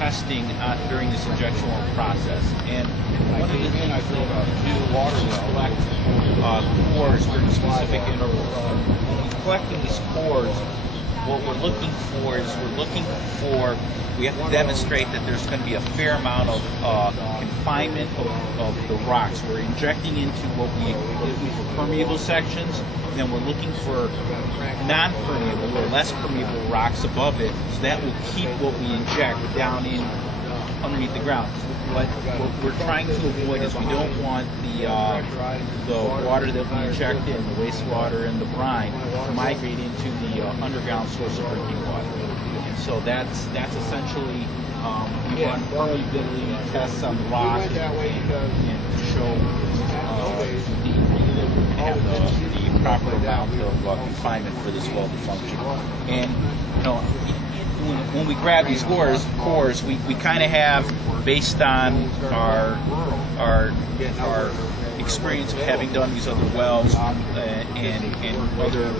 testing during this injection well process. And one of the things that we do is collect cores during specific intervals. When we're collecting these cores, what we're looking for is we have to demonstrate that there's going to be a fair amount of confinement of the rocks. We're injecting into what we are permeable sections, and then we're looking for non-permeable or less permeable rocks above it, so that will keep what we inject down in underneath the ground. What we're trying to avoid is we don't want the water that we inject in, the wastewater and the brine, to migrate into the underground source of drinking water. And so that's essentially, we run permeability tests on the rock and to show the proper amount of confinement for this well to function. And when we grab these cores, we kind of have, based on our experience of having done these other wells and other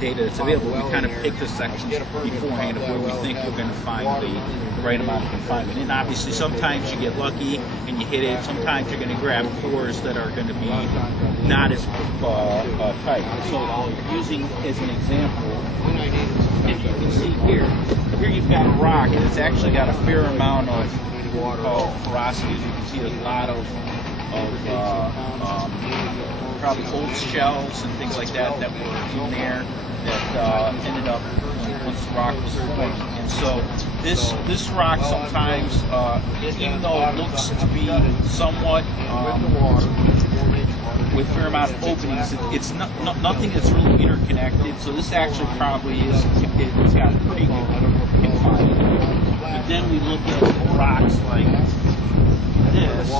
data that's available, we kind of pick the sections beforehand of where we think we're going to find the right amount of confinement. And obviously sometimes you get lucky and you hit it, sometimes you're going to grab cores that are going to be not as tight. So using as an example, if you can see here you've got a rock and it's actually got a fair amount of porosity. As you can see, there's a lot of probably old shells and things like that that were in there that ended up once the rock was formed. And so this rock sometimes, even though it looks to be somewhat with a fair amount of openings, it's nothing that's really interconnected. So this actually probably is, it's got pretty good confinement. But then we look at rocks like this. There's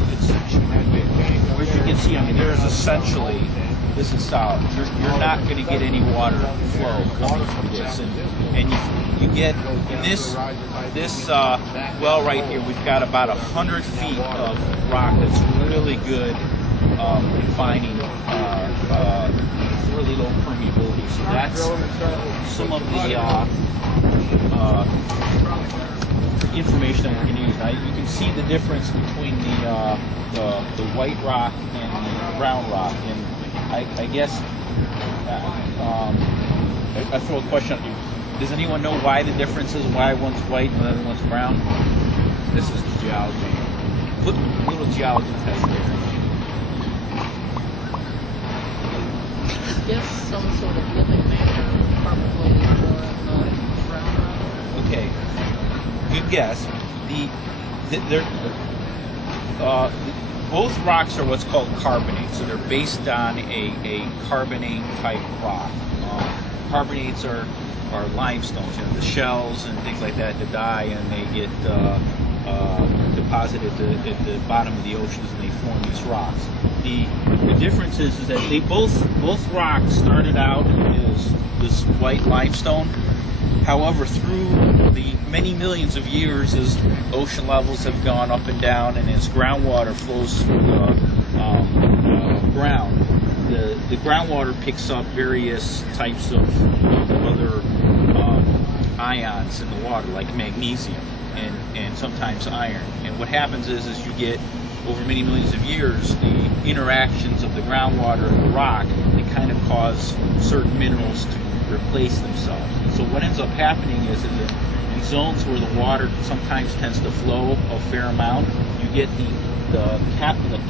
a good section. Where you can see, I mean, there's essentially, this is solid. You're not going to get any water flow coming from this, and you get in this well right here. We've got about 100 feet of rock that's really good confining, really low permeability. So that's some of the information that we can use. Now you can see the difference between the white rock and the brown rock, and I guess I throw a question at you. Does anyone know why the difference is? Why one's white and the other one's brown? This is geology. Put a little geology test there. I guess some sort of living matter, probably brown rock. Okay, good guess. Both rocks are what's called carbonate, so they're based on a carbonate type rock. Carbonates are limestones, the shells and things like that that die and they get deposited at the bottom of the oceans and they form these rocks. The difference is that they both rocks started out as this white limestone. However, through the many millions of years, as ocean levels have gone up and down, and as groundwater flows through the ground, the groundwater picks up various types of other ions in the water, like magnesium and sometimes iron. And what happens is you get, over many millions of years, the interactions of the groundwater and the rock, they kind of cause certain minerals to replace themselves. So what ends up happening is in zones where the water sometimes tends to flow a fair amount, you get the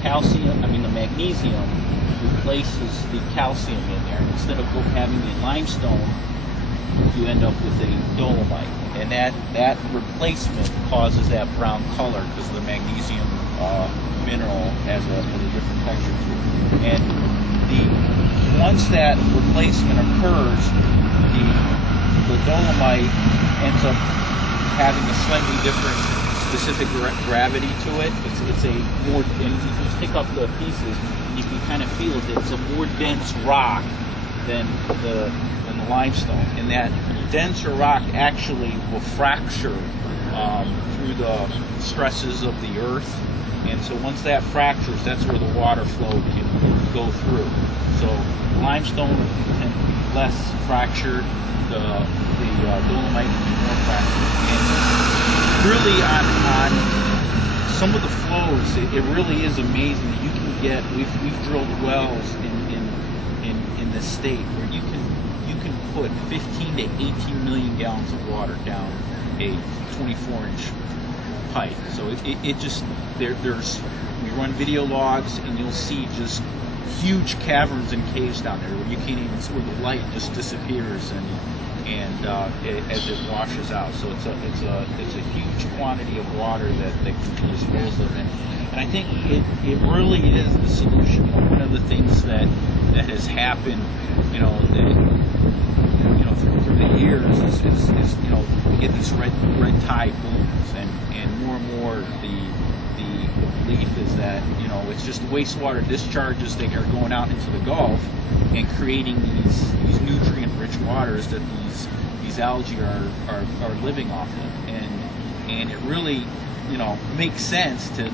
calcium, the magnesium replaces the calcium in there. Instead of having the limestone, you end up with a dolomite. And that replacement causes that brown color because the magnesium mineral has a different texture to it. And once that replacement occurs, the dolomite ends up having a slightly different specific gravity to it. It's a more, and if you just pick up the pieces, you can kind of feel it. It's a more dense rock than the limestone, and that denser rock actually will fracture through the stresses of the earth. And so once that fractures, that's where the water flow can go through. So limestone can be less fractured, the dolomite can be more fractured. really on some of the flows, it really is amazing that you can get. We've drilled wells in this state where you can put 15 to 18 million gallons of water down a 24-inch pipe. So it just there's we run video logs and you'll see just huge caverns and caves down there where you can't even see, where the light just disappears and as it washes out. So it's a huge quantity of water that can be disposed of, and I think it really is the solution. One of the things that has happened, through the years is we get these red tide booms, and more the belief is that it's just wastewater discharges that are going out into the Gulf and creating these nutrient-rich waters that these algae are living off of, and it really makes sense to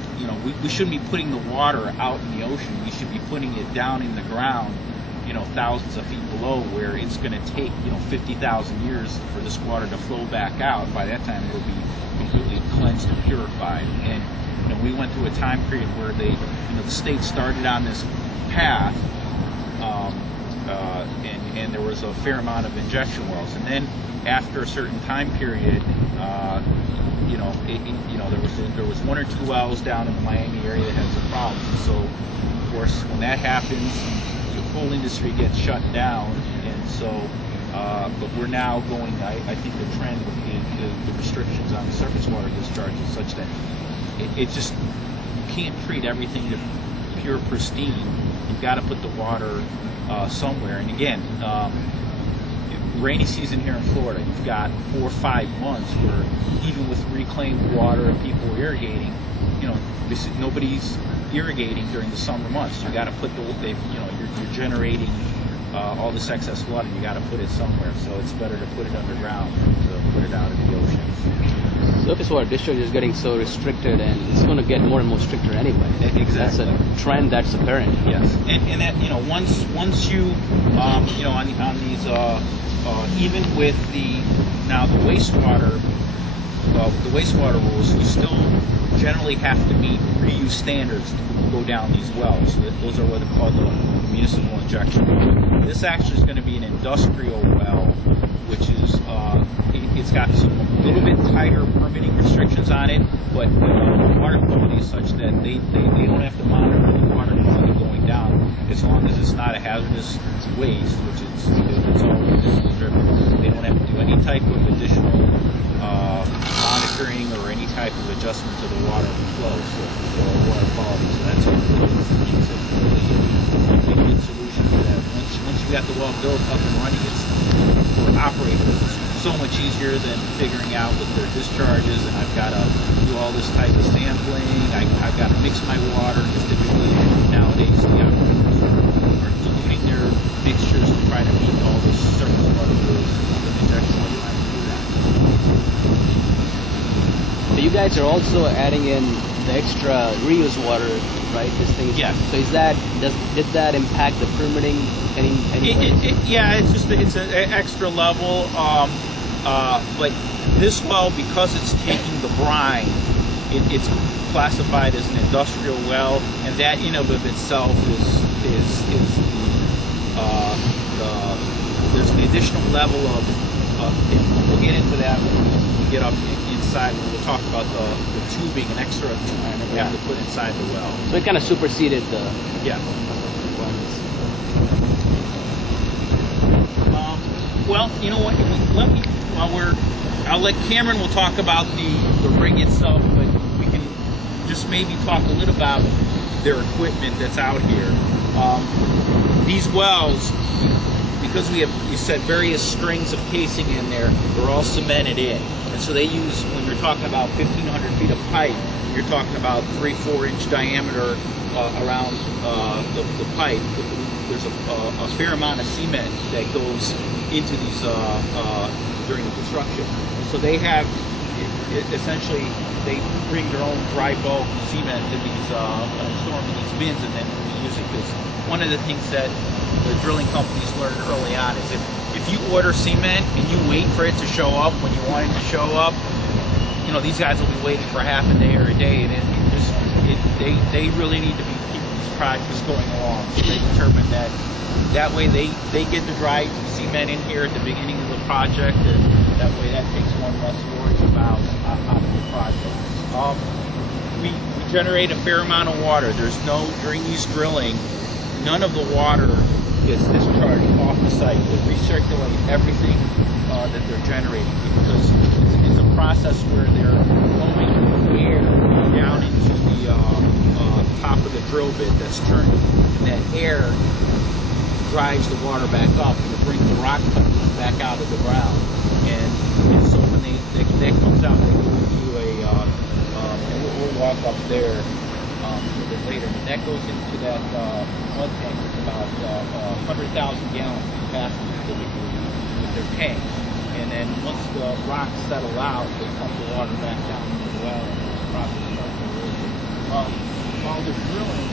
we shouldn't be putting the water out in the ocean. We should be putting it down in the ground, thousands of feet below, where it's going to take 50,000 years for this water to flow back out. By that time, it'll be completely cleansed and purified. And we went through a time period where the state started on this path, and there was a fair amount of injection wells. And then after a certain time period, there was one or two wells down in the Miami area that had some problems. And so, of course, when that happens, the whole industry gets shut down. And so, but we're now going. I think the trend with the restrictions on the surface water discharge is such that it just, you can't treat everything to pure pristine. You've got to put the water somewhere. And again, rainy season here in Florida, you've got 4 or 5 months where even with reclaimed water and people irrigating, nobody's irrigating during the summer months. You got to put you're generating all this excess water. You got to put it somewhere. So it's better to put it underground than to put it out in the ocean. Surface water discharge is getting so restricted, and it's going to get more and more stricter anyway. Exactly. That's a trend that's apparent. Yes, and that once you on these even with the wastewater rules, you still generally have to meet reuse standards to go down these wells. Those are what are called the municipal injection wells. This actually is going to be an industrial well, which is it's got a little bit tighter permitting restrictions on it, but the water quality is such that they don't have to monitor the water quality going down as long as it's not a hazardous waste, which is it's all municipally driven. They don't have to do any type of additional monitoring or any type of adjustment to the water flow, so water quality. So that's a really good solution for that. Once you got the well built up and running, it's for operators. It's so much easier than figuring out what their discharges, and I've got to do all this type of sampling. I've got to mix my water, because typically nowadays the operators are diluting their mixtures to try to meet all the surface water rules with injection well. You have to do that. So you guys are also adding in the extra reuse water, right? This thing. Yes. So did that impact the permitting any way? Yeah, it's an extra level. But this well, because it's taking the brine, it's classified as an industrial well, and that in and of itself there's an additional level of. We'll get into that when we get up inside. We'll talk about the tubing, an extra tubing that we have to put inside the well. So it kind of superseded the. Yeah. Well, you know what? I'll let Cameron will talk about the rig itself, but we can just maybe talk a little about their equipment that's out here. These wells, because we have, you said, various strings of casing in there, they're all cemented in. And so they use, when you're talking about 1,500 feet of pipe, you're talking about 3-4 inch diameter around the pipe. There's a fair amount of cement that goes into these during the construction. And so they have, essentially, they bring their own dry bulk cement in these, store them in these bins, and then use it. Because one of the things that the drilling companies learned early on is if you order cement and you wait for it to show up when you want it to show up, you know, these guys will be waiting for half a day or a day, and they really need to be keeping these projects going along. So they determined that way they get the dry cement in here at the beginning of the project, and that way that takes one less worry about the project. We generate a fair amount of water. During these drilling, none of the water gets discharged off the site. They recirculate everything that they're generating, because it's a process where they're blowing air down into the top of the drill bit that's turning, and that air drives the water back up and it brings the rock back out of the ground. And so when that comes out, they go into and we'll walk up there a little bit later, and that goes into that mud tank. It's about 100,000 gallons of capacity typically with their tank. And then once the rocks settle out, they pump the water back down into the well, and this process starts to work. While they're drilling,